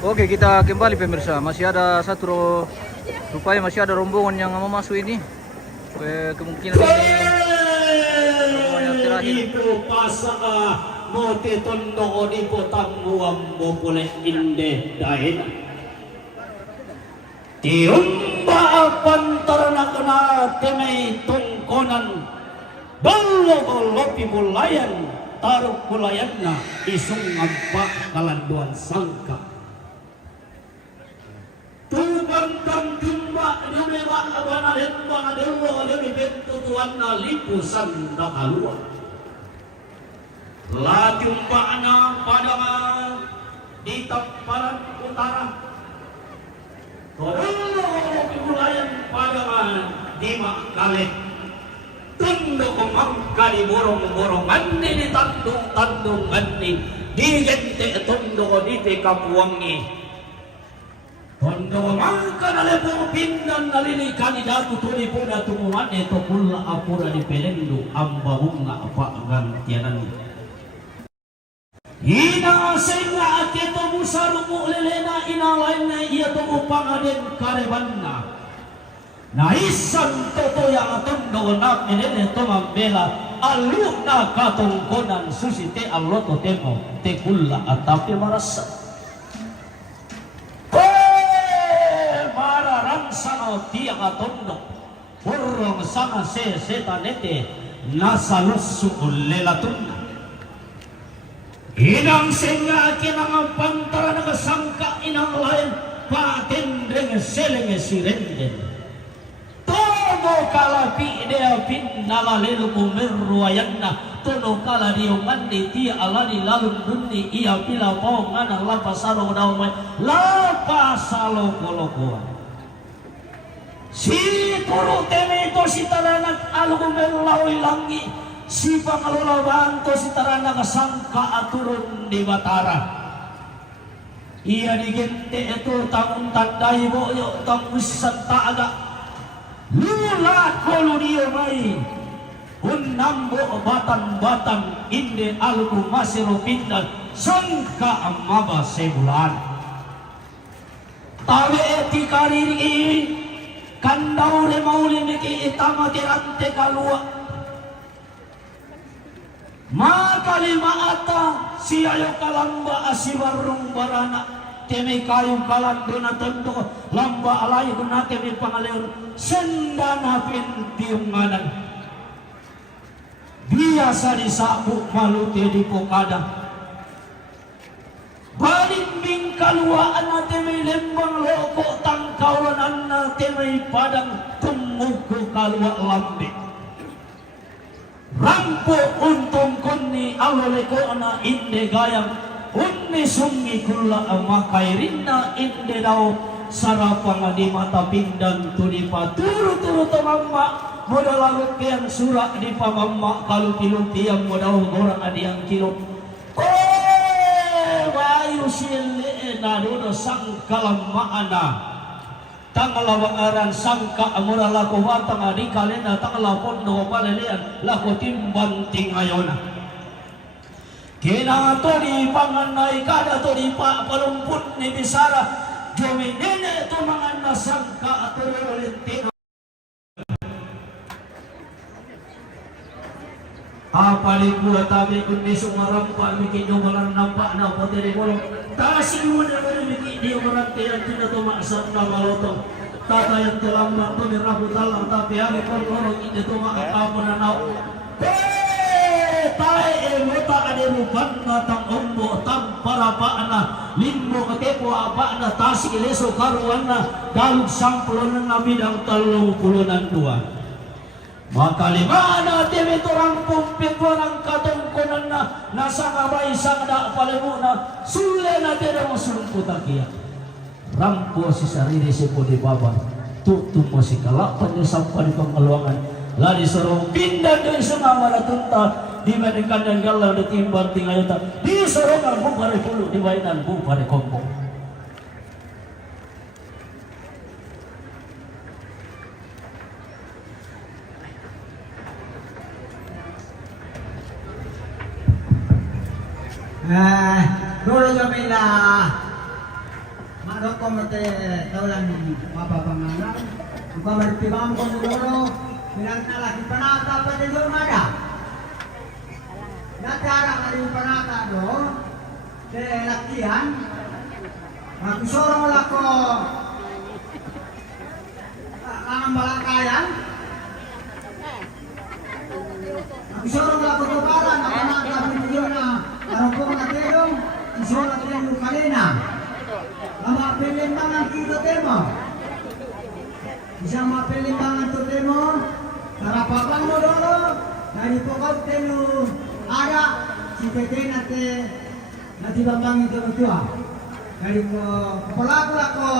Oke, kita kembali pemirsa. Masih ada satu rupanya masih ada rombongan yang mau masuk ini. Kemungkinan ini rombongan yang terakhir. Ibu pasaka mote tondo di potang buam boleh inde dain. Tiumba pantarana kena temai tungkonan balo pibulayan taruh pulayanna isung ampak kalanduan sangka. Tubantang timba namewa abana lembang adewa demi bentu tuanna lipusan dakalua. La tiumpana pada di tamparan utara. Korolo pibulayan pada di Makale. Tundo kumangka di borong-borongan ni tandung-tandungan ni di gente tundo di Kapuangi. Tondo mangka na lepo pindan nalini kandidato tuli po na tumuhan ito pula apura di pelendo ang babunga apa gantianan. Ina senga akito musaru mo lelena inalain na iya tumu pangaden karebanna. Naisan toto yang tondo na pinene to mambela alu na katungkonan susite alloto temo te kulla atapi marasa. Sano tiang atondo burung sana setanete nasa lusu lelatunda inang senga kinang pantara nagasangka inang lain patendreng seleng sirenden tono kalapi dea pinnala lelu kumerruayanna tono kala diomandi tia alani lalu dundi ia pila pau ngana lapa salo daumai lapa salo kolokoan. Si turu teme to si taranak alugumelawi langi si pangalulawan to si taranak sangka aturun di Batara. Ia digente itu tangun tandai boyo tangusan taaga lula koloniyo mai unambo batan-batan inde alugum masiro pindan sangka amaba sebulan. Tawe eti kariri kandau le mauli niki itama tirante kalua maka lima ata siayo kalamba asiwarung barana temi kayu kalanduna tentu lamba alai guna temi pangaleon sendana pintiunganan biasa disabu malute di pokada balimbing kaluaan na temay lembang loko tangkawan na temay padang tumuko kalwa lambi rampo untong kunni awaleko na inde gayang unni sungi kula amakay na inde daw sarapang di mata pindan to di pa turu-turu to mamma modalagot kayang surak di pa mamma kaluti-luti ang modaw gorang adiyang kilo bayu sile na dodo sangkalam maana tangalawangaran sangka amura lako watang di kalena tangalapon do palelian lako timbang tingayona kina to di panganay kada to di palumput ni bisara jominene to mga nasangka ato lentino apa lipulah tabi kundi sumarampa bikin malam nampak na poteri bolong tasi muna na bikin dia merangkai yang tidak tu maksud na malotong tata yang terlambat tu nirabu talang tapi hari pun orang ini tu mak apa na nau tai mota ade rupan na tang ombo tam para paana limbo ketepo apa na tasi leso karuana daluk sampulunan na bidang 32 maka limana teme torang pumpit orang katongkonan na nasa ngabay sang da palemo na sule na tere mo sungkutakia rampo si sarili si po di baba tutu mo si kalapan niya sampa di pangaluangan lali sorong pindan doon sa mamala tunta di manikan yang galau di timbang tingayota di sorongan bupare pulu di bainan bupare kompong Dulu kami na doko mate taulan mapapanganan. Buka bertibang ko dulu. Bilang lagi penata pada jom ada. Natara kali penata do. De lakian. Aku sorong lako. Lanang balakayan. Aku sorong lako kebaran. Apa nak video na. Karena ko natedong. Isola tenu kalena. Lama pelimbangan kita tema. Bisa mapelimbangan to temo. Karapapang mo dolo. Dari pokok tenu ada si tete nati babang itu tua. Dari ko pelaku lako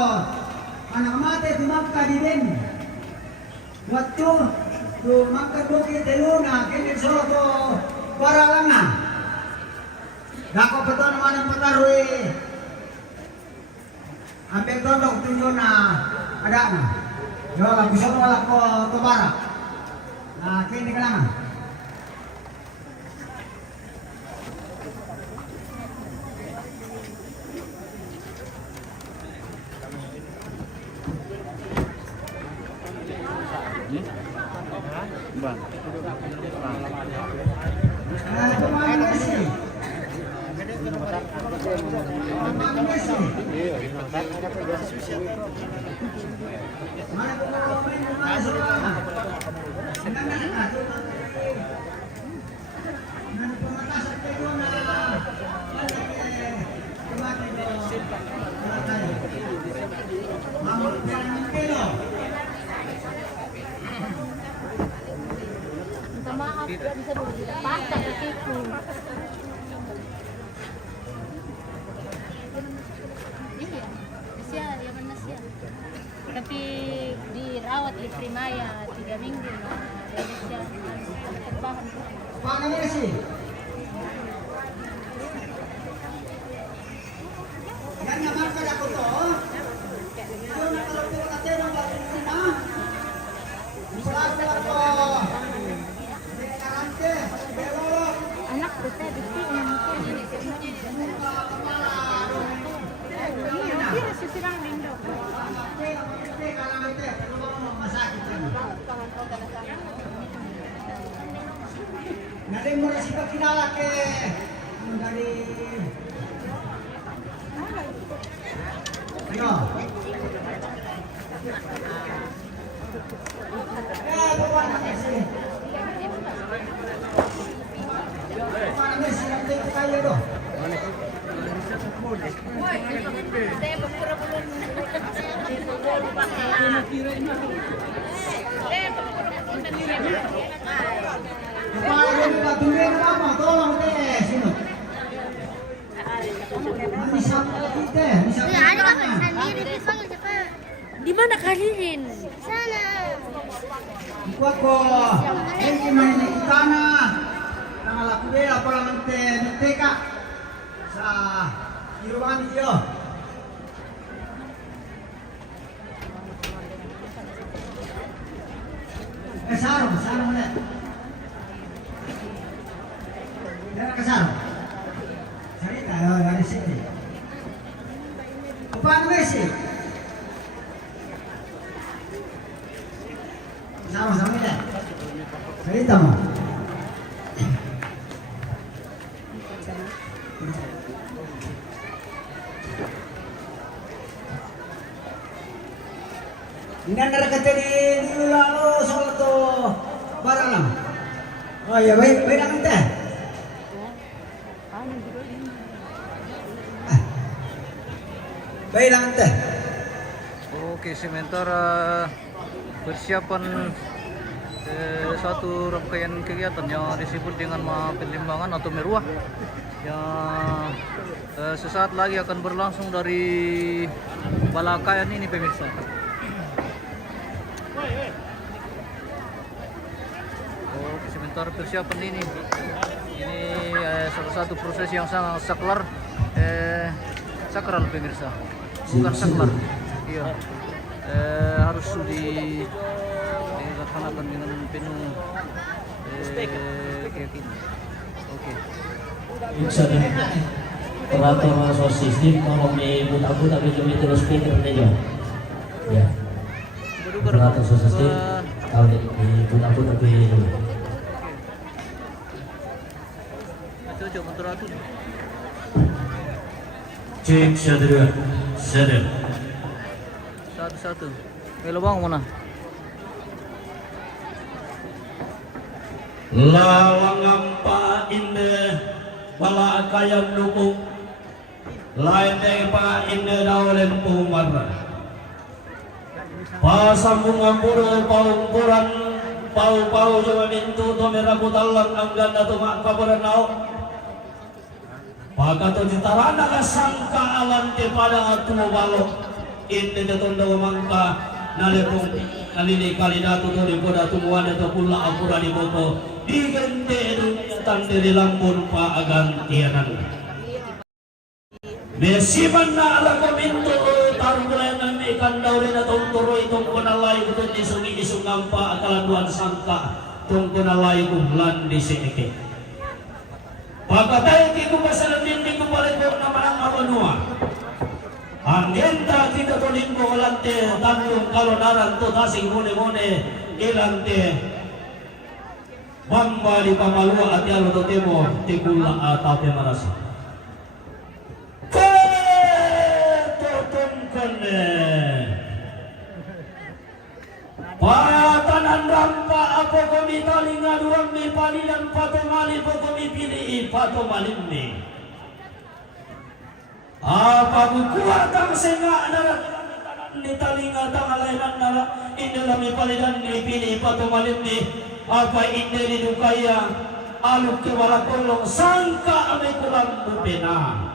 anak mate di Makkah di den. Waktu tu Makkah bukit teluna kini solo to paralangan. Dako peton mana petarui. Ambil tondok tunjona ada na. Yo la bisa wala ko to barak. Nah, kini kelangan. Bang. Pemain Messi. Pemain Messi. Mana pemain pemain semua. Minta maaf, gak bisa dulu dipaksa begitu. Iya, sial, ya benar sial. Tapi dirawat di Primaya 3 minggu, nah dari sial terbahan. Mana Messi? Yang nyaman kada ko to. Ito na kalau ko natin ang bakuna. Selalu ko. Karante, belolo. Anak kita di sini. Iya, sisirang lindo. Nanti mo rin siya kinala ke dari ano? Bawa na Messi. Bawa na Messi, nanti ko kayo do. Kepala dia tungguin apa? Tolong deh, sini. Bisa kita, bisa. Ada apa sendiri dipanggil cepat. Di mana kalian? Sana. Kuat kok. Ini gimana nih kana? Tanggal aku dia apa nanti teka. Sa iruan dia. Sarung mana? Dari kesana. Cerita ya dari sini. Depan Messi. Sama deh. Cerita mau. Ini antara kecil dulu lalu soal itu barang lah. Oh ya baik lang teh. Baik lang teh. Oke, sementara persiapan satu rangkaian kegiatan yang disebut dengan pelimbangan atau meruah yang sesaat lagi akan berlangsung dari Balakayan ini pemirsa. Oke, sementara persiapan ini salah satu proses yang sangat sakral pemirsa, bukan saklar. Iya, harus dilaksanakan dengan penuh keyakinan. Oke. operator sosis sistem tolong diputar-putar video itu speaker aja. Ya. Operator sosis sistem kalau diputar-putar video. Cocok motor aku. Cek sadar. Satu-satu. Halo bang, mana? Lawang ampa indah wala kayam dukung lain pa indah daulen pumar pasambung ampuro paungkuran pau cuma mintu to merabu talang anggan atau mak kabaran nao pagato ditarana ka sangka alam te pada atu balo indah detondo mangka nalepung nalini kalidato to di koda tumuan atau pula apura di boko digente dunia tandiri lambun pa agantianan besiman na ala kominto tarbulan na may kandawin na tungturo itong kunalay ko itong isungi isungampa akaladuan sangka itong kunalay ko landi si eke pagkatay ki ko pasalamin di ko balik ko naman ang awanua ang genta kita tulim ko walante tanong kalonaran to tasing mune ilante Bamba di pamalua at yalo to temo tikula atau temaras. Totongkone. Patanan rampa apa kami talinga duang mi palilan patomali po kami pilih patomalimni. Apa kukuatang senga narat ni talinga tangalainan nara indalami palilan ni pilih patomalimni. Apa ini didukaya aluk ke wala kolong sangka ame kulang bupena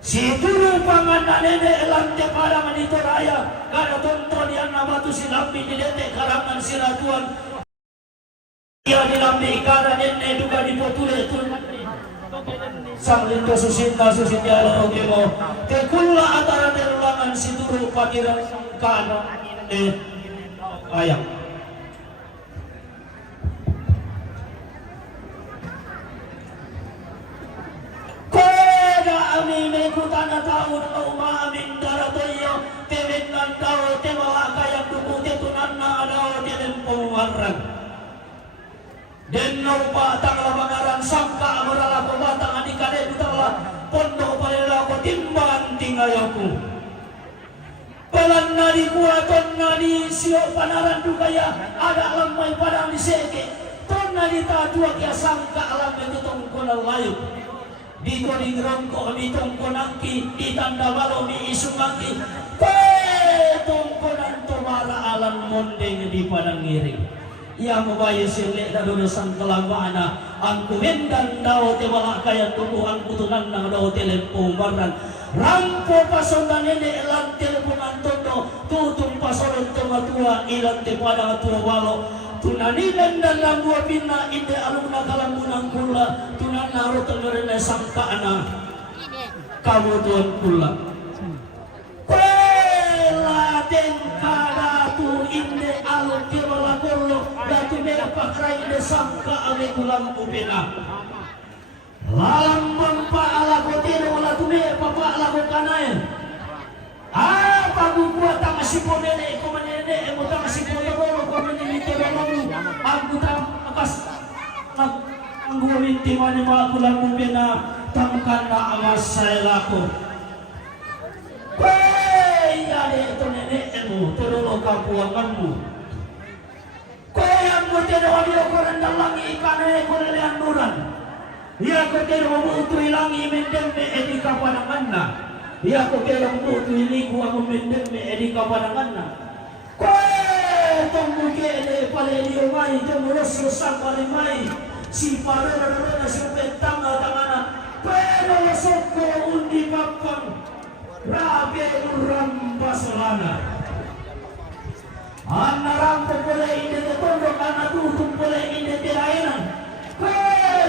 si turu pangan nene elante pada manito raya kada tonton yang nama tu silambi dilete karangan siratuan ia dilambi kada nene duka dipotule tun sang linto susinta susinjala ogemo tekulla antara terulangan si turu pakiran kana ayam kami mengikutan tahun umamin daratoyo temen nantau temawa kaya duku tetunan na adao temen penguaran den norpa tangla bangaran sangka amurala ko batang anikade dutala pondok palela ko timbangan tingayoku pelan nadi kuaton nadi sio panaran dukaya ada lamai padang diseke ton nadi tatua kia sangka alam itu tongkona layu di koning rongko di tongkonangki di tanda balo di isungangki tongkonan tomara alam mondeng di padang ngiring ia membayar silek dan dosan kelambana angku mendan dao tewala kaya tumbuhan kutunan nang dao telepon baran rampo pasondan nene elang telepon antono tutung pasoron tomatua ilang te padang tua balo tunanilan dan langua pina inde alumna kalambunan kula tunan naro tengerene sangkaana kamu tuan kula pela den kada tu inde alum kewala kollo datu mera pakrai inde sangka ame kulam upina lalam mampa ala kotero wala tu mera papa ala kokanae apa buat tak masih ponene ko manene mo tak masih ponene ko manene tebalamu aku tak akas ang guminti man ni mga kulang pina tamkan na amas saya lako yade ito nene mo tulolo ka puwanganmu yang mo tino audio ko rin dalangi ikane ko nile anduran iya ko tino mo utu ilangi mendeme edika panangan na iya ko tino mo utu iliku ang mendeme edika panangan na tong mukene palelio mai tong rosso sangkali mai si parera si petanga tangana pero sokko undi kapang rabe uram basolana anna rampo pole inde de tondo kana tutum pole inde de lainan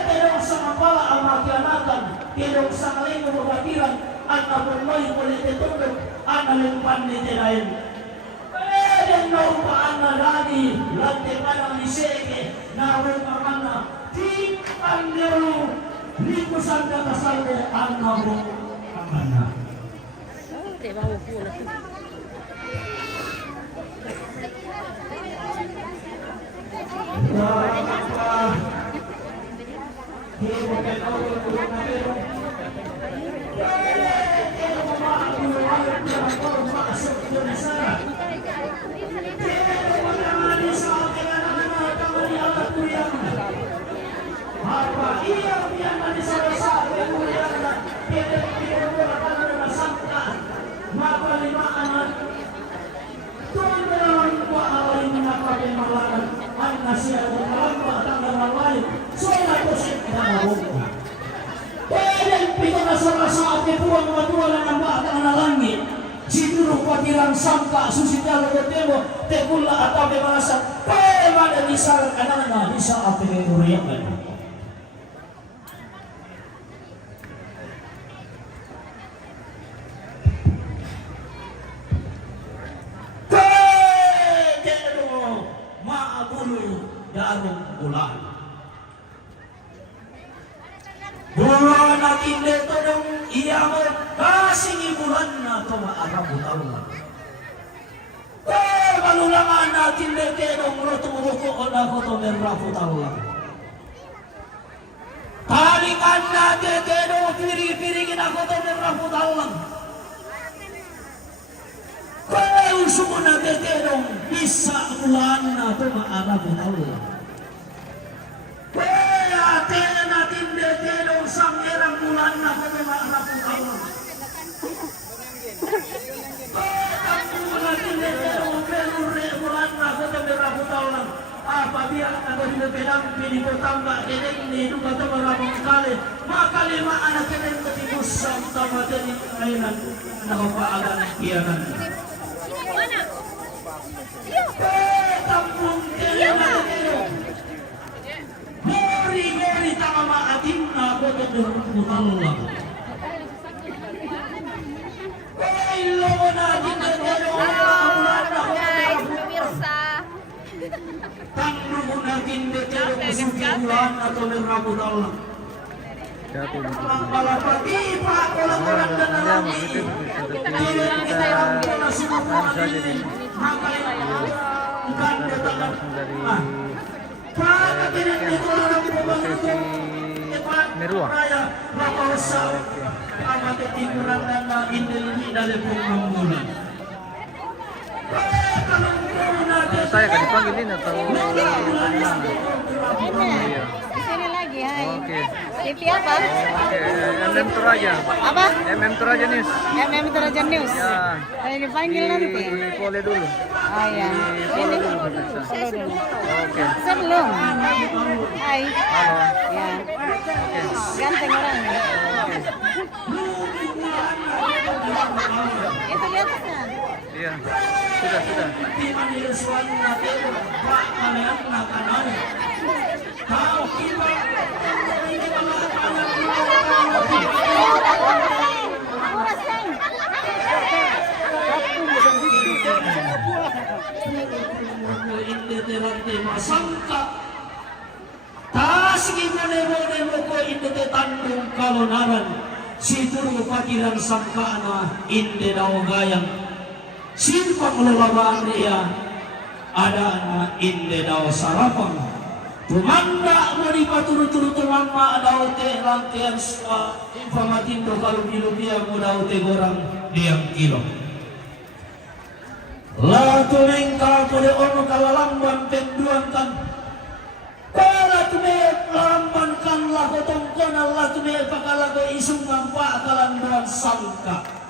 terong sama pala amakianakan terong sama lengo batiran anna pole pole de tondo anna lempan de lain dan nau paana dadi lante mana niseke nawe mana tipan dulu Liku sanda kasalde anabo amana. Patirang sangka susitalo temo tekula atau bebalasan pada di saat kanana di saat kekuriakan. Kejedo maabulu darung bulan. Bulan atinde todong iya mo kasing bulan na to maarabu tarunan. Malulangan natin letenong rotumuko o na ko to merapu tarunan. Talingan natin tenong piri-piringin ako to merapu tarunan. Kaya usuko natin tenong bisa bulan na to maarabu tarunan. Kaya tena natin letenong sangerang bulan na ko to maarabu tarunan. Apabila ako dinabilang pinipotamba ini itu kata berabang kali maka 5 anak kalian ketibus sama dari kainan nakapaagan kianan tampung kainan mori tama atin na ako tutulong ilo na tanggung natin detero kesucian atau merabut Allah. Malapati pa kolaboran dan alami. Tidak kita semua ini maka bukan datang. Pada tidak ditolong pembangunan Merua. Maka amat timuran dan ini dari pembangunan. Saya akan dipanggilin atau Mana? Di sini lagi, hai. Oke. TV apa? Oke, MM Toraja. Apa? MM Toraja News. MM Toraja News. Ya. Saya dipanggil nanti. Di Pole dulu. Oh ya. Ini Saya dulu. Oke. Sebelum. Hai. Halo. Ya. Ganteng orangnya. Itu lihat kan? Iya. Sudah. Situru pakiran sangkaana inde daw gayang simpang lelawaan dia ada anak inde daw sarapang tumanda mo di paturu-turu tumama daw te lantian sa pamatindo kalau dilubia mo daw te gorang diang kilo la tumengka pode ono kalalamban penduan kan para tume lamban kan la kotong kon Allah tume pakala go isung mampa kalanduan sangka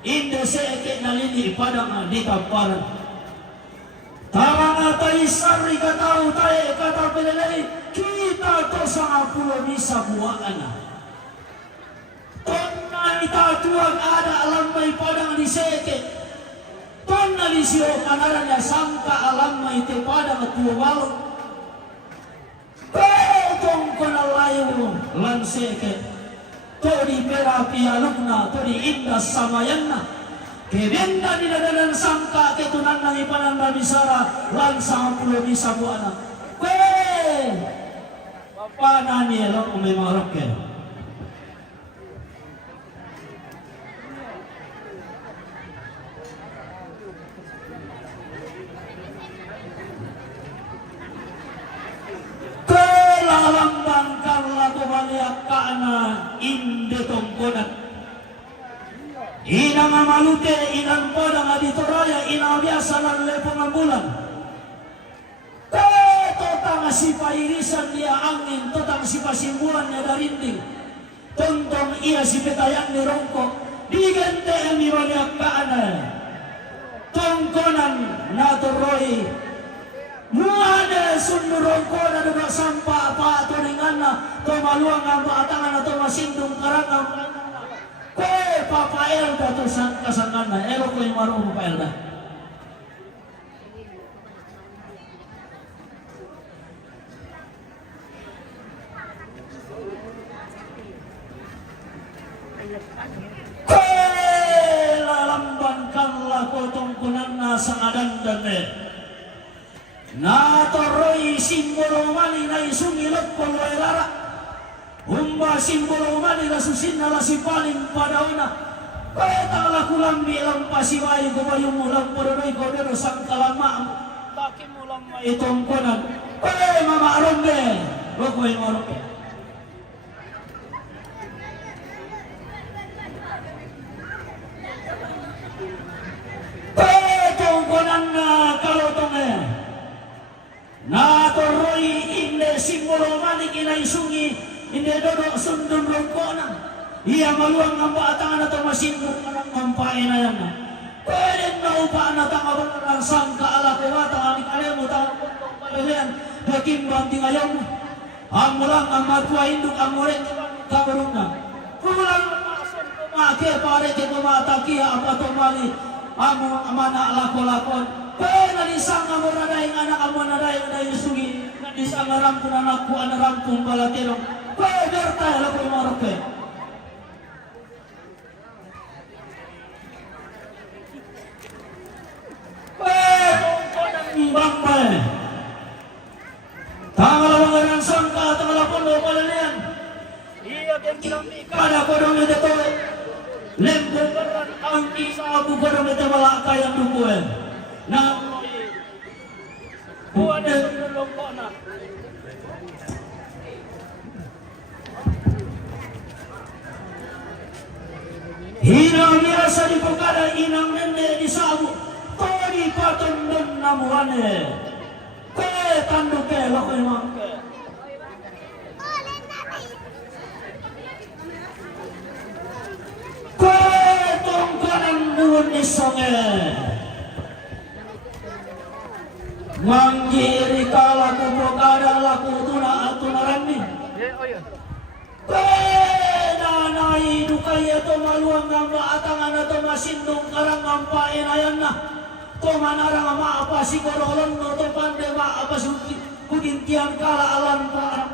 Indo seke nalini padang di tamparan. Tarang atai sari katau tae kata pelelei kita to sa pulo bisa buana. Tonna ita tuang ada alam mai padang di seke. Tonna di sio kanaranya sangka alam mai te padang tua balu. Tong kona layu lan seke. Todi pera pialukna, todi indah samayanna. Kebenda di dadanan sangka ketunan ng ipanan babisara lansang pulo di sabuana. Kwe! Papanan niya lang kung may mga rokel. Kelalambang karla kumaliak kaana inde tongkonan. Ina nga malute, inan po na nga dito raya, ina biasa ng lepong ang bulan. Totang si pairisan niya angin, totang si pasimbuhan niya darinding. Tontong iya si petayang ni Rongko, di gante ang iwaliak kaana. Tongkonan na turoy, muada sundurongko na duga sampa pa turingan na, tumaluang ang baatangan na tumasindong karangang kue papael datu kasangan na ero ko yung marunong papael na kue lalamban kanlah kotong kunan na sa adandan na toroy simbolo mani na isungilot ko loy lara umba simbolo mani na susin na si paling padauna kaya tangla kulang bilang pasiway kumayong mulang padonoy ko pero sang kalama takin mulang maitong kunan kaya mama arombe wag ko yung arombe kaya itong kunan na kalotong na toroy inde simbolo mani kinaisungi hindi dodo sundun rongko na. Iya maluang ng baatangan na ito masindong ng kampain na yan na. Pwede na upaan na tangabang ng sangka ala kuwata ang ikalimu tangang puntong palilian. Dakimbang tingayaw na. Ang mulang ang matwa induk ang murid kabarong na. Kumulang mason kumake pare ke kumatakia apa tumali. Among amana lako-lakon. Pwede na disang amon na dahing anak amon na dahing dahing sugi. Na disang arampun anakku anarampun balatirong. Kue berta la ko maroke. Kue konang bangke. Tanggal mangaran sangka tanggal pondo palalian. Iya kenkilang kada kodong ite to. Lempo beran angki sabu kodong ite malaka yang dukuen. Na buade longkona. Hinang biasa di pekada inang nende di sabu tori patundun namuane kue tanduke loko imangke kue tongkonan nuwun isonge manggiri kalaku pekada laku tunarani nanay dukay ito maluang ng maatangan na ito masindong karang ang painayan na ito manarang ang maapa sigurolon no ito pande maapa kugintian kalaalan pa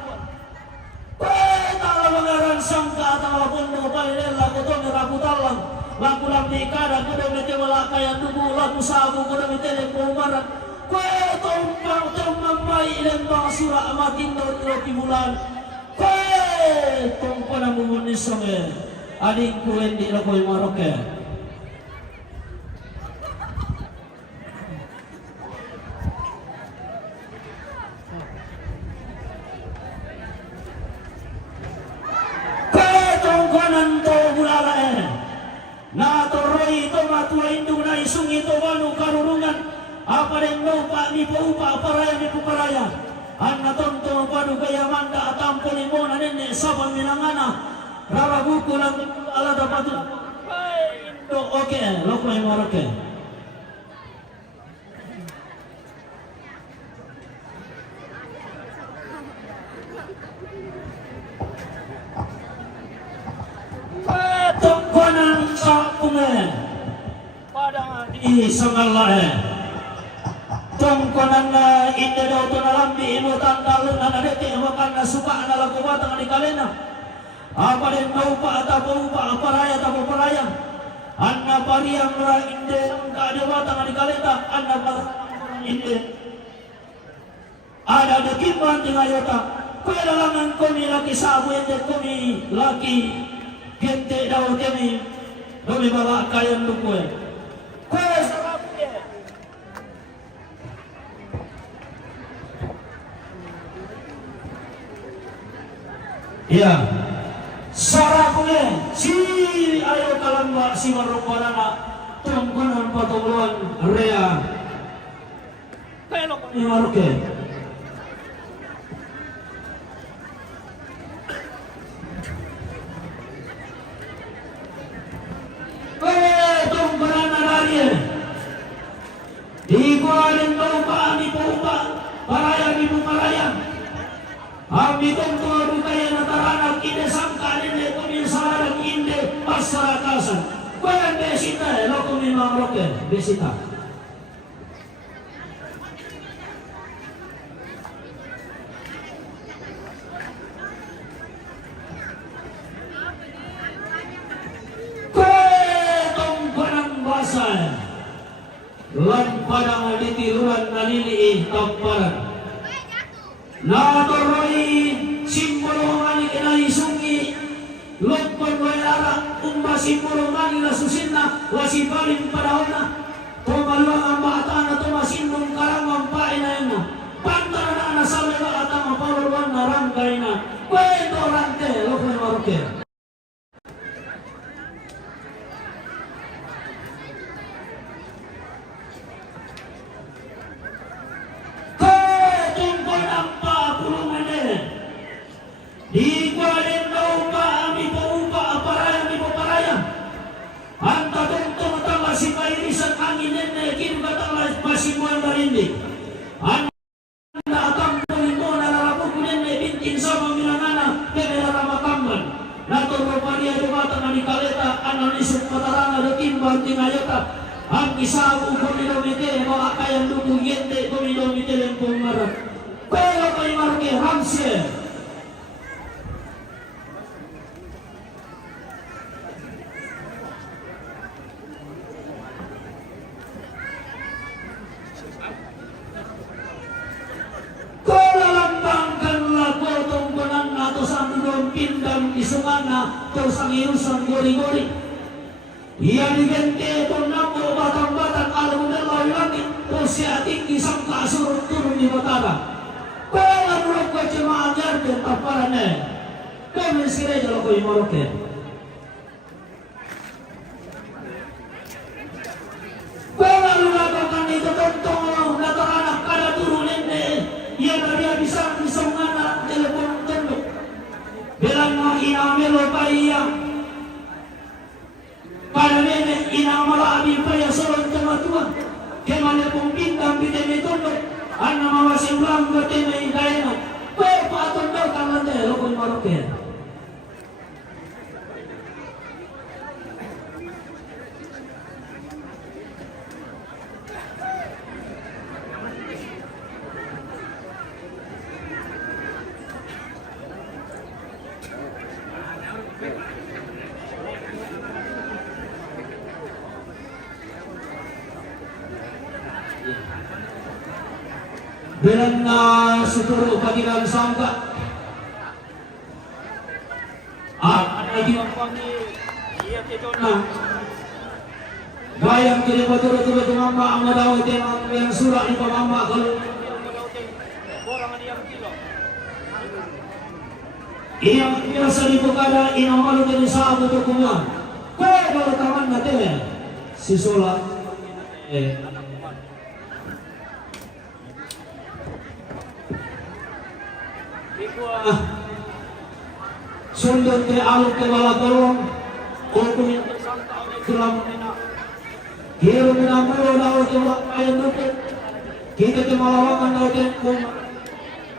tala mangaran sangka tala pundo painel laku ito niraputalang laku lang di kada kudo miti malakayan dugu laku sabu kudo miti lempumaran itong mamay ilembang surah matin daw ito bulan tong ko na mumunis ang ading ko hindi na ko yung maroke tong ko nanto bulala na toroy ito matuwa indong na isung ito wano karurungan apa rin mo pa ni po upa paraya ni po paraya ang natonto padu kaya manda atampon mo na nene sabang minangana rarabuko lang alada patu indo oke loko yung maroke tongkonan sapunge padang di sangalae tongkonan na inde daw to nalambi imo tandalon na nadete makan na suka na lagu batang ni kalena apa den mau pa ata bau pa aparaya ta paraya Anna pariang ra inde ka dewa tangan kaleta anna parang inde. Ada kimban tingayota. Kaya lalangan kami laki sabu ende kami laki gente daw kami. Kami bawa kayan lukuy. Kaya sarap ye. Iya. Sarapnya si ayo kalamba si marupanana tungkunan patuluan rea. Kaya lo kami maruke. Tungkunan naranya. Di kualin kami paupa paraya di paraya. Kami tunggu kaya natarana kini sangkanin de kami sarang inde pasarakasan. Kaya besita lo kami mangroke besita. Ketongkanang basa lampadang ditiruan naliliih tamparan. Natoroi simbolo mani kenai sungi lopon bayara umba simbolo mani la susinna wasipaling padahona tomaluang ambatana tomasindong karamang painayana pantana na salega atama paluan na rangkaina kwento rante lokon maroke. Di kualin daw pa ami po upa aparaya mi po paraya. Anta tungtong tama si pairisan angin nene kin batala pasimuan darindi. Anda atang tulimo na larabog nene bintin sama minangana kaya ramakamban. Naturo paria dumata na ni kaleta analisok matarana do timbang tingayota. Ang isabu komilomite mga kayang lutugente komilomite lang pong marap. Pero kay Marque Ramsey. Pindang isungana terus ang iusan gori-gori. Ia digente tonamo batang-batang alam dalay langit terus siya tinggi sangka surut turun di batara. Kaya nurut ko cuma ajar dan taparane. Kami sire jalo ko imoroke. Kaya lumakan itu tontong nataranak kada turunin ia dia bisa isungana telepon tunduk. Bilang mga inamelo pa iya para nene inamalabi pa iya solon tamatua kemana pong bintang biteme tondo ana mawasi ulang bateme indayana kaya paatondo kalande lokon maroke. Bilang na suturo pagiran sangka at naging pangi iya kito na bayang kini betul-betul tumamba ang madawit yang surah ni pamamba kalau iya biasa di pukada inamalu dari sahabat hukumnya kaya kalau taman natin si sola sundot ke aluk ke bala tolong hukum yang tersangka oleh sulam kira minamulo daw ke ayam nukit kita ke malawangan daw ke kum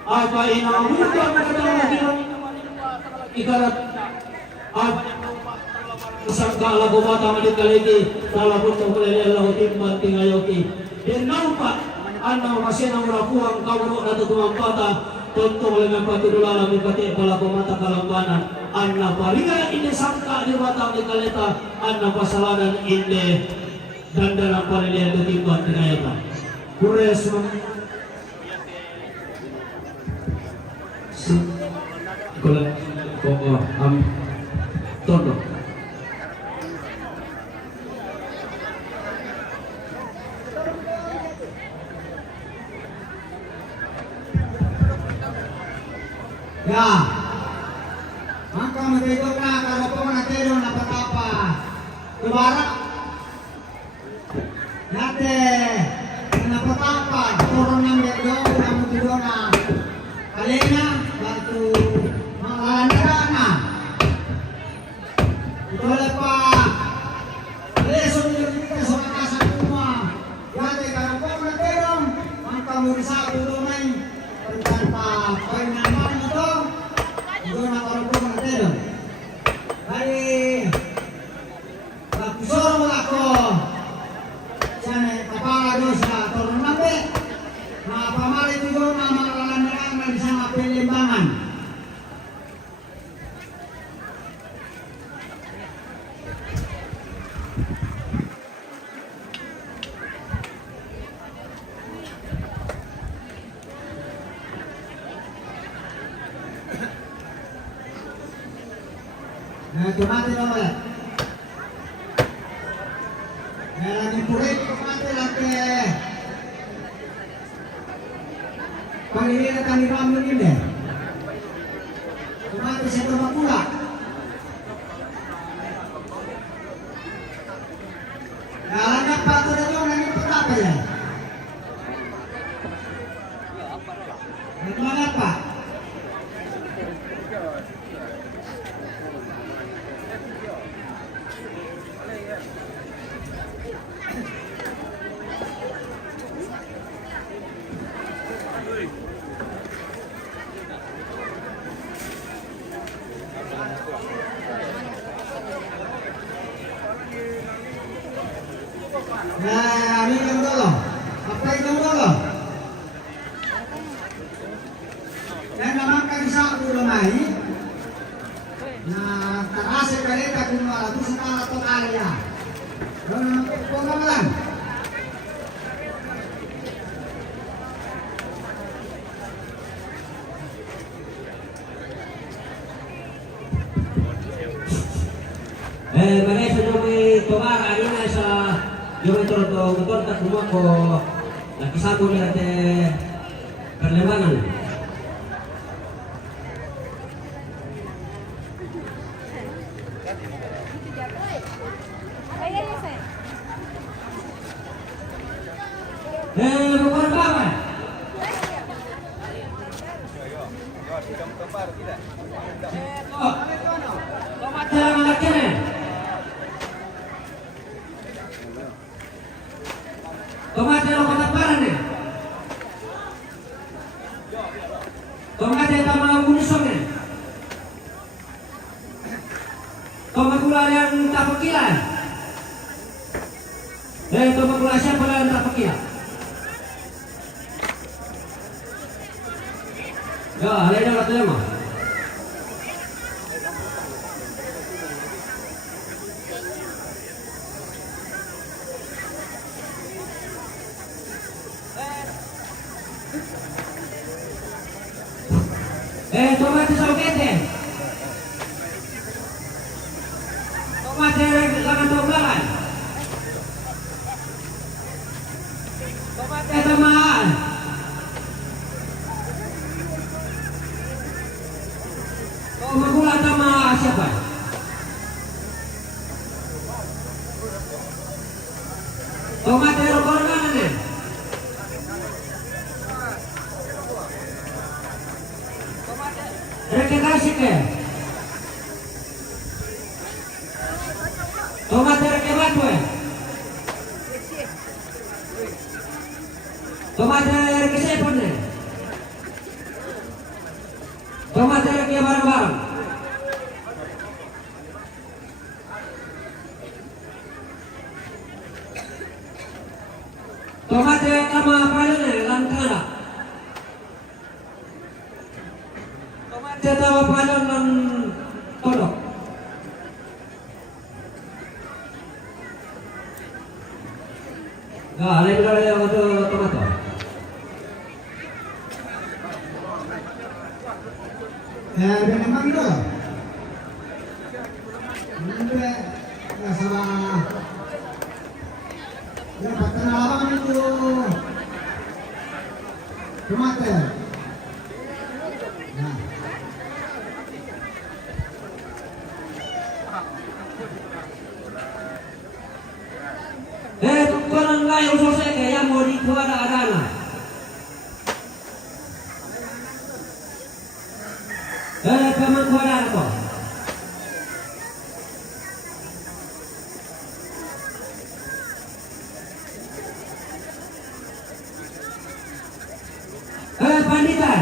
apa inamulo ka mga kira ikarat apa sangka lagu mata malit kaliki talapun tungkulele Allah hikmat tingayoki dan nampak anda masih namurapuang kawro na tutumampata Tonto oleh mempati dulu alamin pati pala pemata kalambanan anna palingan inde sangka di batang di kaleta anna pasaladan inde dandaran parilia itu timbuhan tinayata kures kalau tondo ya maka matego na karapo na tero na patapa kubara nate na patapa turun ng dero na mutido na kalena batu malandara na ito pa leso ni kita sa kasa kuma nate karapo na tero ang kamurisa tulunay pagkanta pagnaman ito ito na karapo na tero dari Bakusoro ako sana kapala dosa turun nabe na pamalit ito na malalandarang na isang Pilimbangan. Tomate na wala. Lagi purit tomate lagi. Pangilihan kami ramen ini. Tomate sa tumakula. Nalanap pa ito na ito, nanipatapa yan. Nagmanap pa. Nah, ini yang dulu. Apa itu dulu? Dan naman bisa dulu naik. Nah, terasa kereta kumala itu sekala atau area. Dan pengamalan. Bagay sa may tomar, ano na sa yung ito kontak mo ko nakisago niya te Perlembangan. Bukan apa? Oh, tomat dalam anaknya. Tomate lo kataparan ya? Tomate tama unisong ya? Tomat gula yang tak pakilan? Tomat gula siapa yang tak pakilan? Ya, ada yang katanya mah. Tomate saukete. Tomate laman toblakan. Tomate tamaan. Tomate gula sama siapa? Tomate rokok mana nih? Reke kasih ke? Tomate reke batu ya? Tomate reke sepon ya? Tomate reke barang-barang? Tomate sama apa ya? Langkara. Tomate tawa palon ng Ya, lain kali yang ada tomato. Udah memang tuh. Udah nggak salah. Ya, patah lawan itu. Tomato. Nah. Tukaran lain usul saya kayak mau di kuada adana. Paman kuada apa? Panditan.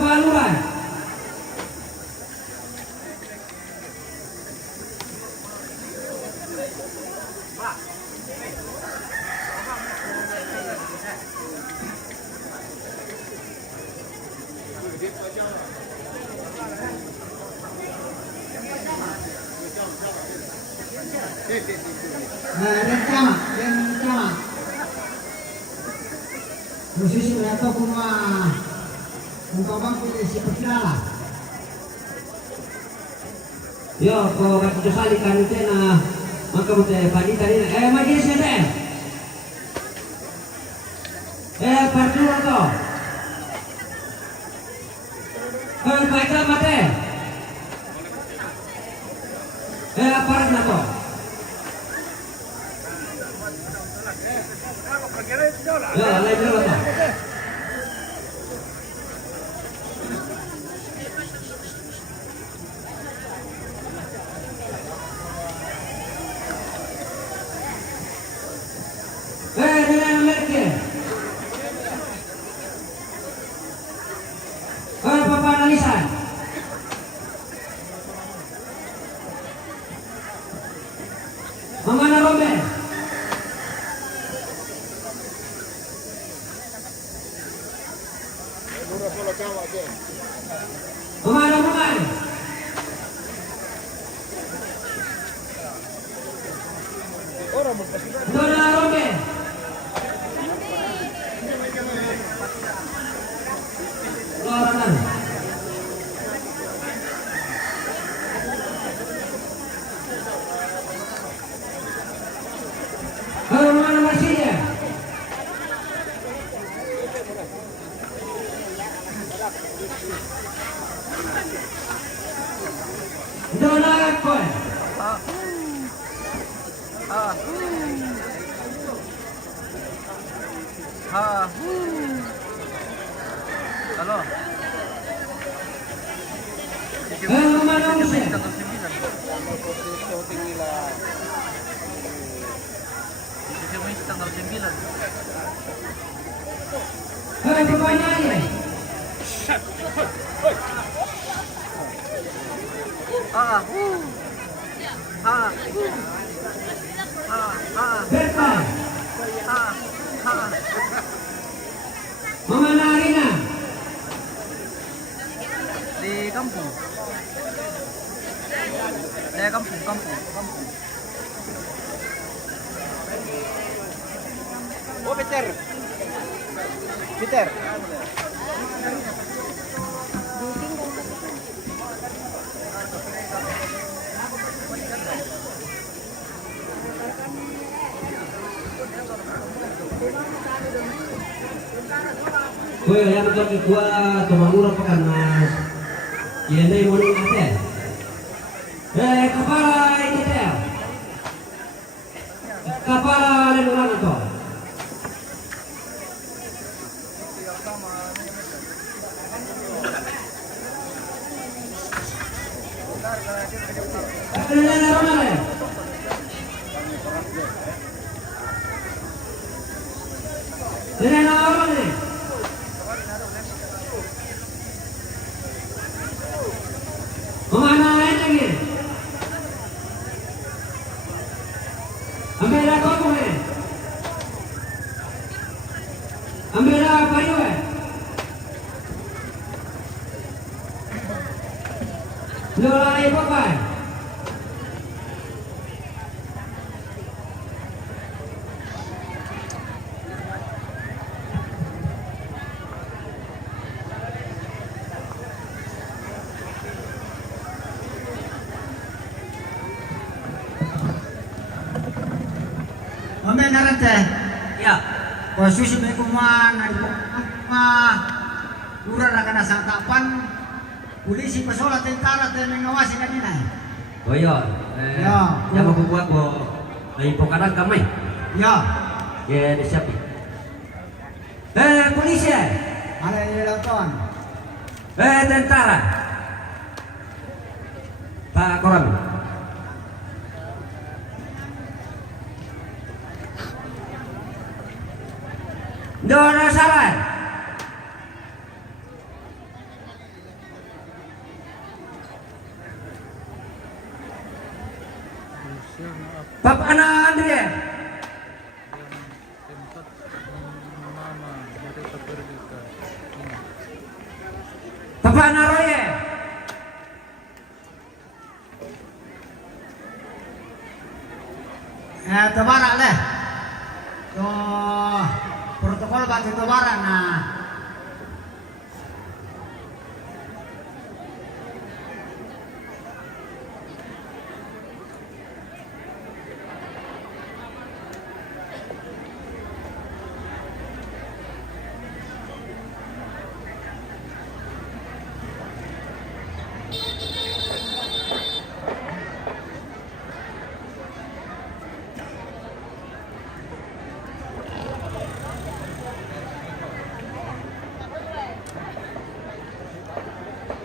Paluran. Rencana. Posisi mereka kuma untuk bangku si pekala. Yo, kau kasih sali kan itu na, maka mute panditan ini. Majlis kita. Partulo to. Baca mate. Aparat na to. Ya, lain dulu to. Dengan mereka. Papa analisan. Mana Robert? Mana Muhammad? Dona Robert. Loranan. Mana masihnya? Dona Koy. Halo. Mana Musa? Tanggal 9. Sisi tanggal 9. Pertanyaannya. Berta. Mama Narina. Di kampung. Saya kampung. Oh, Peter. Peter. Kuya yang pergi gua tumangura pekan mas. Iya nih mau ate. Kepala ini teh. Kepala lengan itu. Lengan mana deh? Lengan apa nih? Kemana lagi? Ambil apa nih? Ambil apa ya? Lola apa? naran teh. Ya. Posisi may kuman ay urang na kana santapan. Polisi pasola tentara teh mengawasi kanina. Oh iya. Ya. Yang mau buat bo dari pokaran kamay. Ya. Ya disiapin. Polisi. Ada ilaton. Tentara. Pak Koram. Dona Saran. Bapak anak Andre. tempat mama mereka pergi ke ini. Bapak anak Roye. Tebara leh. Protokol batu tebara nah.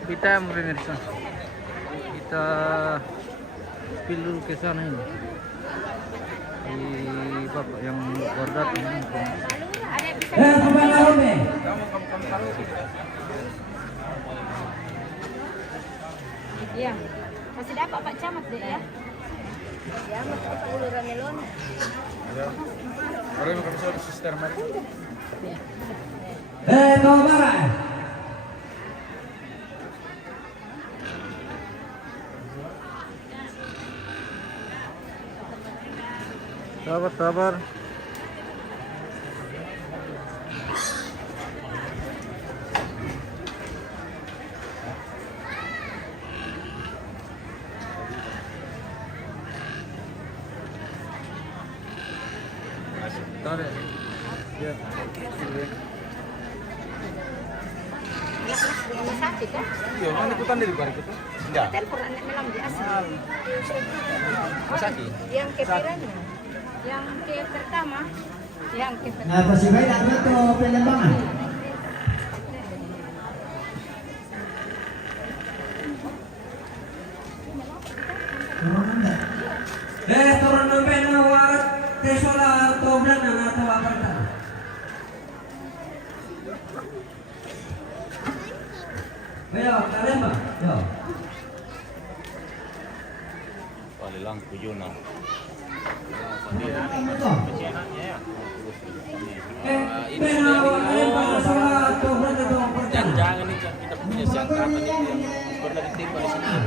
Kita pemirsa, kita spill dulu ke sana ini. Di bapak yang order ini. Bapak anak Roye. Iya. Masih dapat Pak Camat deh ya. Ya, masih dapat uluran melon. Orang makan soal suster mari. Tomara. Sabar. Tarik. Ya. Rumah sakit kan? Iya, kan ikutan dari bukan ikut. Enggak. Telepon anak melang di asal. Masaki. Yang ke piranya. Yang ke pertama. Yang ke pertama. Nah, pasti baik nak betul penerbangan. Turun sampai nawar tesola toblan atau apa tak? Ayo, kalian pak, yo. Palilang kujuna. Penawar kalian pak tesola toblan atau apa tak? Jangan nih kita punya siapa nih yang pernah ditimpa di sini.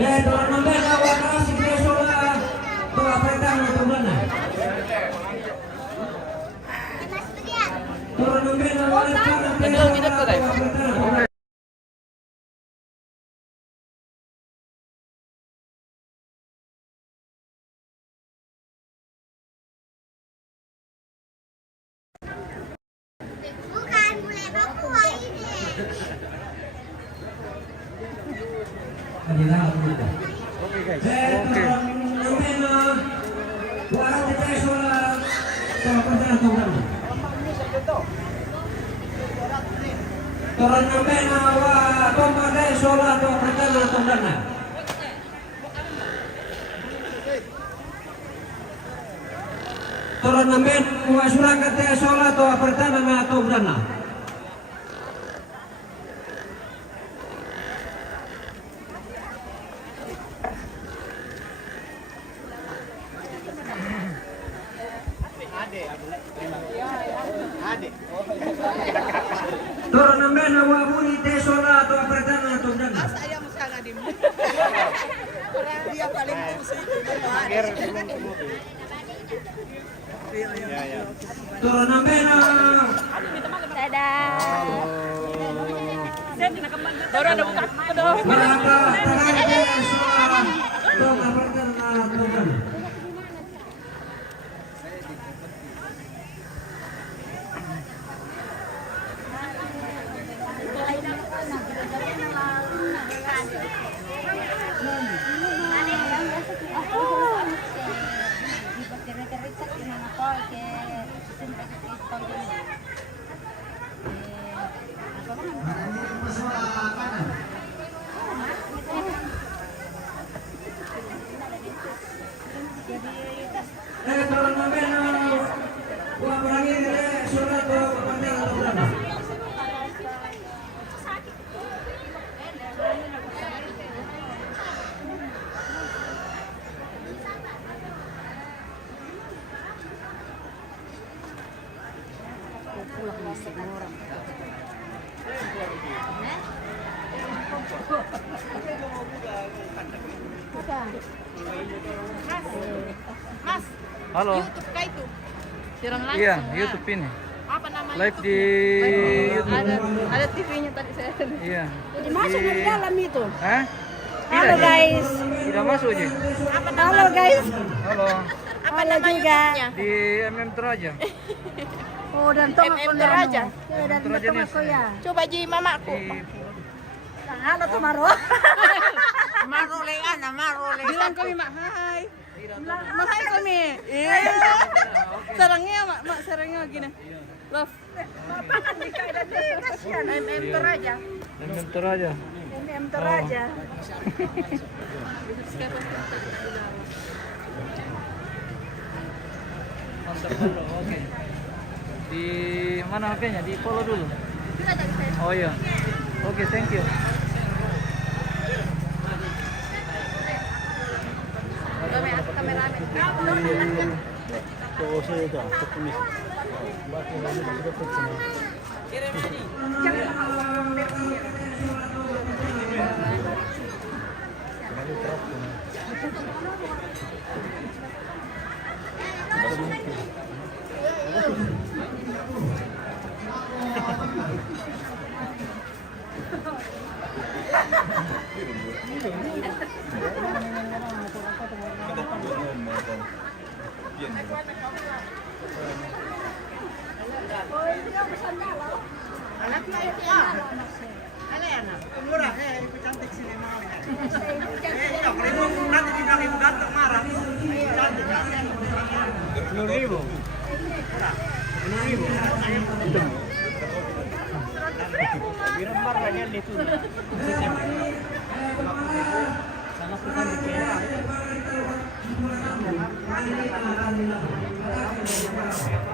Turun sampai nawar kasih tesola atau apa tak toblan? Turun sampai nawar kasih tesola atau apa tak? Bukan bule papua ini. Kanila ako dito. Oke guys. Oke. Turun namin na tumaday sola to pertana tundana. Turun namin wasurakat sola to pertana na tundana. Turun namin na wabuni te sola to pertana tundana. Dia paling pusing. Turun namin na Dadah. Merata tagay te sola Mas, Halo. YouTube kah itu? Siaran langsung. Iya, ya? YouTube ini. Apa namanya? Live di YouTube. Ada TV-nya tadi saya. Iya. Masuk dari dalam itu. Hah? Halo Tidak, guys. Tidak masuk aja. Halo guys. Halo. Apa Halo nama juga. YouTube-nya? Di MM Toraja. Oh dan tong MM ako Toraja. Ya dan Toraja tong News. ako ya. Coba ji mamaku. Di Halo Tumaro. Marulean, marule. Bilang kami mak hai. Mahal kami. Iya. Sarangnya mak sarangnya gini. Love. MM Toraja. MM Toraja. MM Toraja. Mantap dulu, oke. Di mana HP-nya? Di follow dulu. Oh iya. Oke, thank you. Kameramen.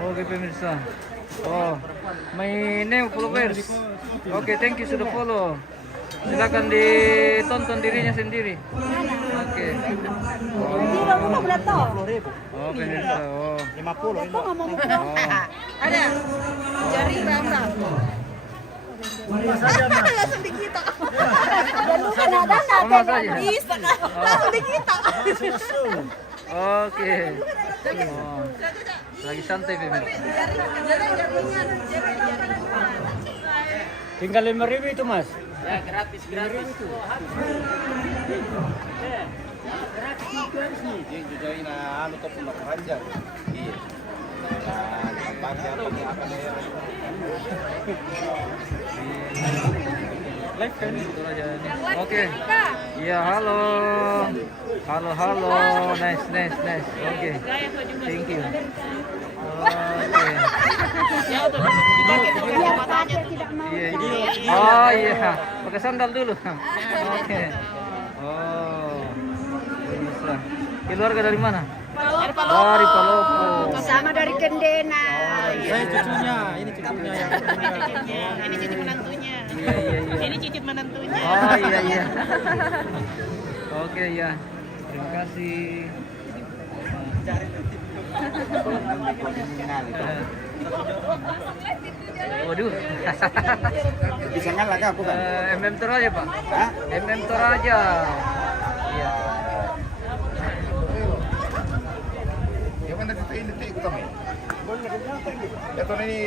Oke pemirsa. Oh, my new followers. Oke, thank you sudah follow. Silakan ditonton dirinya sendiri. Oke. Hindi ba mo maglato? Oh, pemirsa. Oh. 50 Ako nga mo mo. Ada. Jari berapa? Langsung dikita. Dalo ka na dan Oh, mas aja. Bisa kan? Langsung dikita. Oke. Oh. Lagi santai pemirsa. Tinggal 5.000 itu mas. Ya, gratis itu. Dia juga ini anu tuh punak panjang. Iya. Nah, pakai apa nih? Live kan itu aja nih. Oke. Ya, halo. Halo. Nice. Oke. Thank you. Oke. Iya. Oh iya. Pakai sandal dulu. Oke. Oh. Bisa. Keluarga dari mana? Dari Palopo. Sama dari Kendena. Saya cucunya, ini cucunya yang Ini cucu menantunya. Iya. Ini cicit menantunya. Oh iya. Oke ya. Terima kasih. Waduh. bisa ngalah kah bukan? MM Toraja Pak. Hah? MM Toraja. Iya. Yang mana titik ini titik utama? Itu ini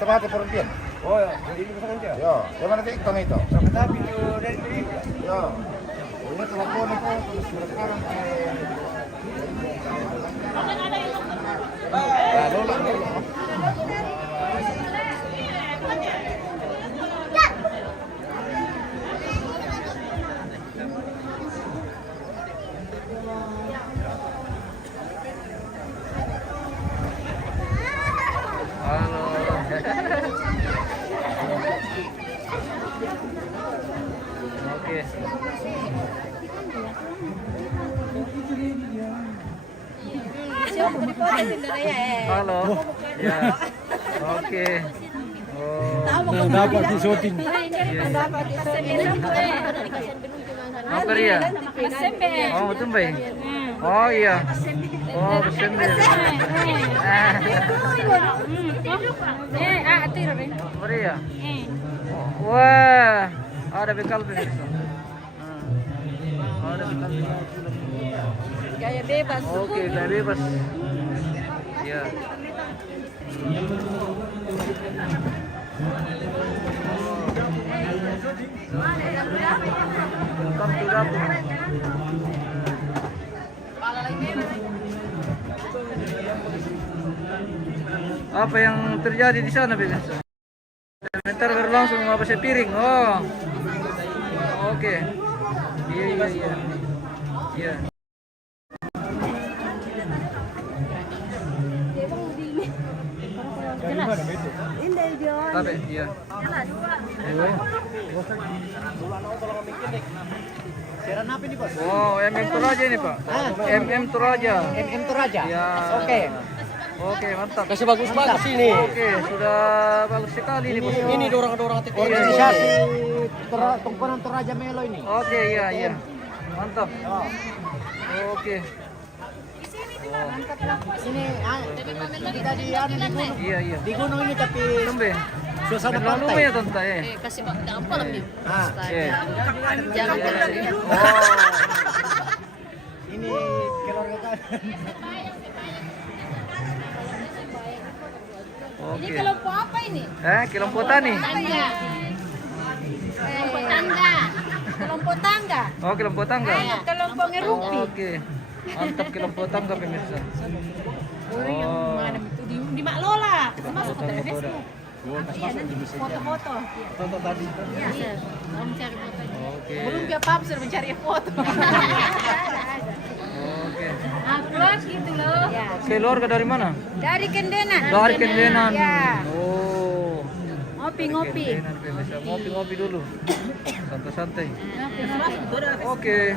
tempat perhentian. Oh ya, jadi ini bisa kerja. Ya, yang mana titik utama itu? Tapi itu dari ini. Ya. Ini telepon itu terus sekarang. Nah, dulu. Halo. Oke. Halo. Ya. Oke. Oh. Dapat di shooting. Apa dia? Oh, tumbay. Oh iya. Oh, bersendiri. Atir rin. Beri ya. Wah, ada bekal pemirsa. Ada bekal. Gaya bebas. Oke, gaya bebas. Ya. Welcome to dapur. Apa yang terjadi di sana, pemirsa? Sebentar berlangsung apa sih piring? Oh, oke. Iya. Iya. Jelas. Indah John. Tapi iya. Jelas. Siaran apa ini, Bos? Oh, MM Toraja ini, Pak. MM Toraja. MM Toraja. Ya. Oke. Oke, mantap. Kasih bagus-bagus ini. Oke, sudah bagus sekali ini, Bos. Ini dorong-dorong organisasi Tumpuan Toraja Melo ini. Oke, iya. Mantap. Oke. Ini kita di gunung. Iya. Di gunung ini tapi Tumbe. suasana Lalu pantai. ya tante ya. Kasih apa lebih? Iya. Jangan Oh. Ini keluarga kan. Oke. Ini kelompok apa ini? Kelompok tani. Tangga. Kelompok tangga. Kelompok tangga. Oh, kelompok tangga. Kelompok ngerupi. Oke. Mantap kelompok tangga pemirsa. Oh. Mana itu di Mak Lola. Kita Masuk ke foto-foto Facebook. dah. Iya, nanti foto-foto. Tonton tadi. Iya. Kamu cari fotonya. Oke. Belum dia paham sudah mencari foto. Oke. Upload gitu loh. Ya. Keluarga dari mana? Dari Kendenan. Dari Kendenan. Ya. Oh. Ngopi-ngopi. Kendenan, pemirsa. Ngopi-ngopi dulu. Santai-santai. Oke.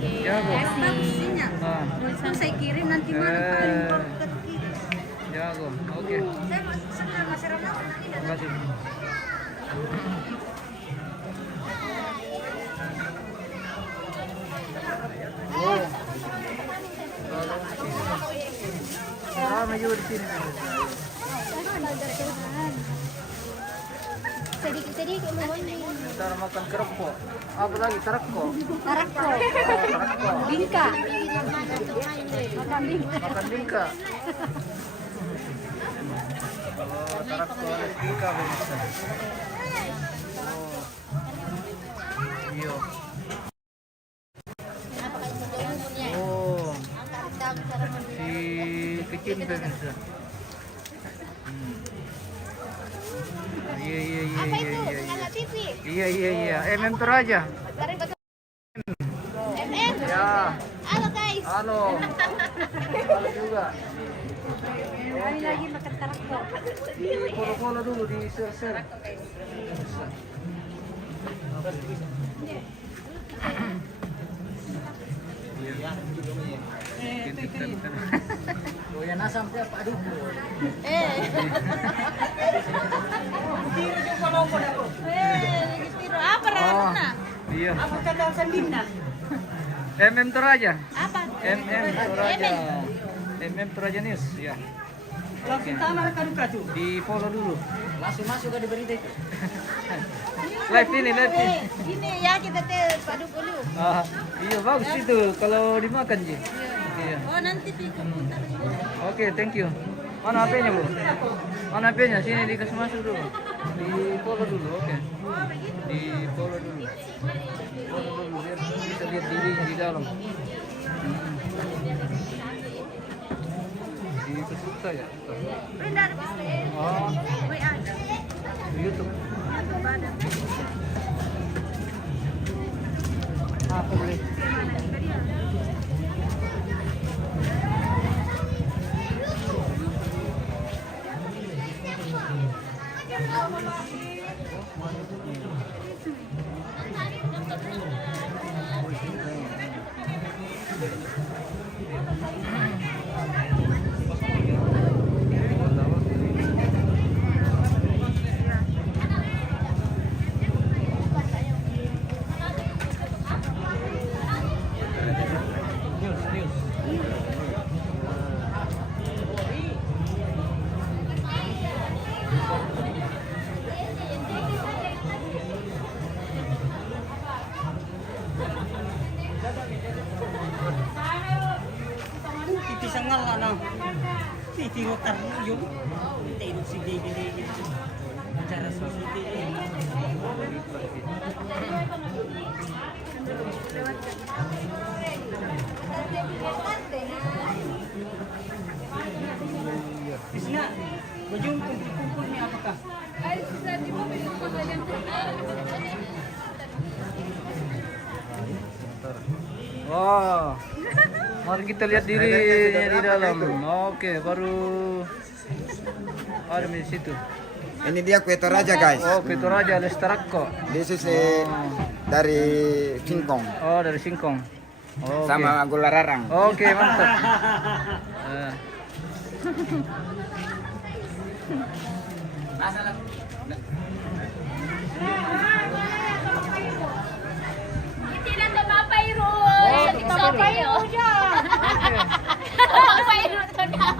Oke. Ya, Bu. Bagusnya. Nah. Terus saya kirim nanti mana paling pocket kiri. Jago. Oke. Saya sudah masih renang. Terima kasih. Oh. Ramai juga di sini. Sedikit-sedikit mohonnya. Ntar makan kerupuk. Apa lagi? Tarakko. Tarakko. Tarakko. Bingka. Makan bingka. Oh, tarakko alias bingka pemirsa. Oh. Iya. Oh. Si kecil pemirsa. Iya. MM Toraja. MM. Ya. Halo guys. Halo. Halo juga. Kami lagi makan tarakko. Di follow dulu, di share. Doyan asam siapa? Aduh. Apa Rana? Iya. Apa kadang sandina? MM Toraja. Apa? MM Toraja. MM Toraja News, ya. Langsung tanah rekan tuh. Di follow dulu. Langsung masuk ke berita itu. Live ini. Ini ya kita padu dulu. Iya bagus itu kalau dimakan Ji. Iya. Oh nanti Oke, thank you. Mana HP-nya, Bu? Mana HP-nya? Sini dikasih masuk dulu. Di follow dulu, oke. Di follow dulu. Follow dulu biar bisa lihat dirinya di dalam. Di Facebook saya. Oh, di YouTube. Apa boleh? News. Pipisangal ano. Titirutar yung tinut si David. Cara susuti. Isna, bajung kumpul-kumpul ni apakah? Wow. Mari kita lihat dirinya di dalam. Oke, baru ada di situ. Ini dia kue Toraja guys. Oh, Kue Toraja alias Tarakko. This is dari singkong Oh, dari singkong. Oke. sama gula rarang. Oke, mantap. Eh. Tidak ada mapairu. Oh, Mapairu aja. Mapairu tu dah.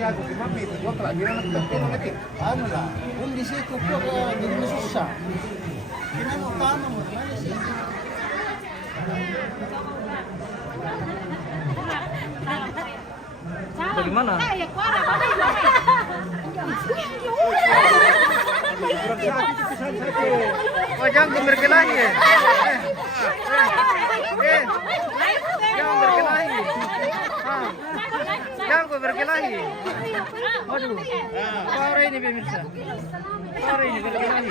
Ako kimami, gua kalau bilang nanti anu lah, di situ kok jadi susah. Kinano tama mo, mana sih? Bagaimana? Oh, jangan berkelahi. Jangan berkelahi. Jangan berkelahi. Waduh, parah ini pemirsa. Parah ini berkelahi.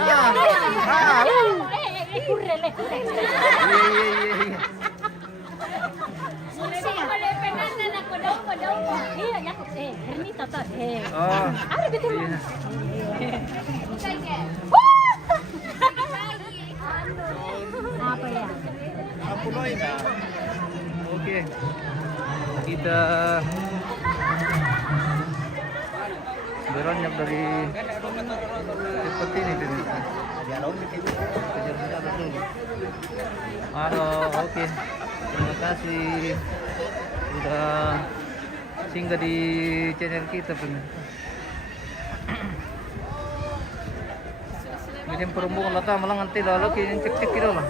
Iya. Oh, Apa ya? Oke. Kita beranjak dari seperti ini pemirsa. Kejar-kejar dulu. Halo, oke. Terima kasih sudah singgah di channel kita pemirsa. Medium perumbukan lata malang nanti lalu kita cek-cek kita lah.